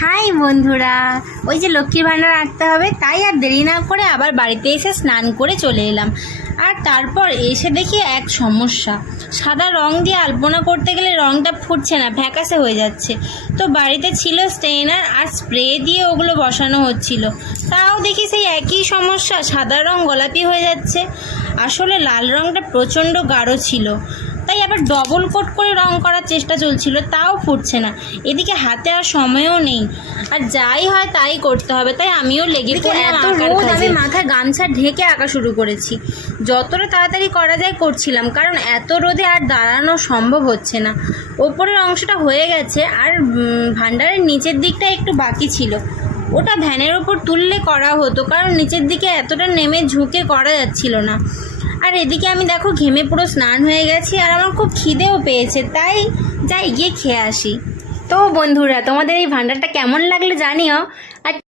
High বন্ধুরা, ওই যে লক্ষ্মীর ভাণ্ডার আঁকতে হবে তাই আর দেরি না করে আবার বাড়িতে এসে স্নান করে চলে এলাম। আর তারপর এসে দেখি এক সমস্যা, সাদা রং দিয়ে আলপনা করতে গেলে রংটা ফুটছে না, ফ্যাকাশে হয়ে যাচ্ছে। তো বাড়িতে ছিল স্টেইনার আর স্প্রে দিয়ে ওগুলো বসানো হচ্ছিল, তাও দেখি সেই একই সমস্যা, সাদা রং গোলাপি হয়ে যাচ্ছে। আসলে লাল রংটা প্রচণ্ড গাঢ় ছিল, তাই আবার ডবল কোট করে রং করার চেষ্টা চলছিল, তাও ফুটছে না। এদিকে হাতে আর সময়ও নেই, আর যাই হয় তাই করতে হবে, তাই আমিও লেগে পড়লাম। এত রোদ, আমি মাথায় গামছা ঢেকে আঁকা শুরু করেছি। যতটা তাড়াতাড়ি করা যায় করছিলাম, কারণ এত রোদে আর দাঁড়ানো সম্ভব হচ্ছে না। ওপরের অংশটা হয়ে গেছে, আর ভান্ডারের নিচের দিকটা একটু বাকি ছিল। ওটা ভ্যানের ওপর তুললে করা হতো, কারণ নিচের দিকে এতটা নেমে ঝুঁকে করা যাচ্ছিল না। আর এদিকে আমি দেখো ঘেমে পুরো স্নান হয়ে গেছি, আর আমার খুব খিদেও পেয়েছে, তাই যাই গিয়ে খেয়ে আসি। তো বন্ধুরা, তোমাদের এই ভান্ডারটা কেমন লাগলো জানিও।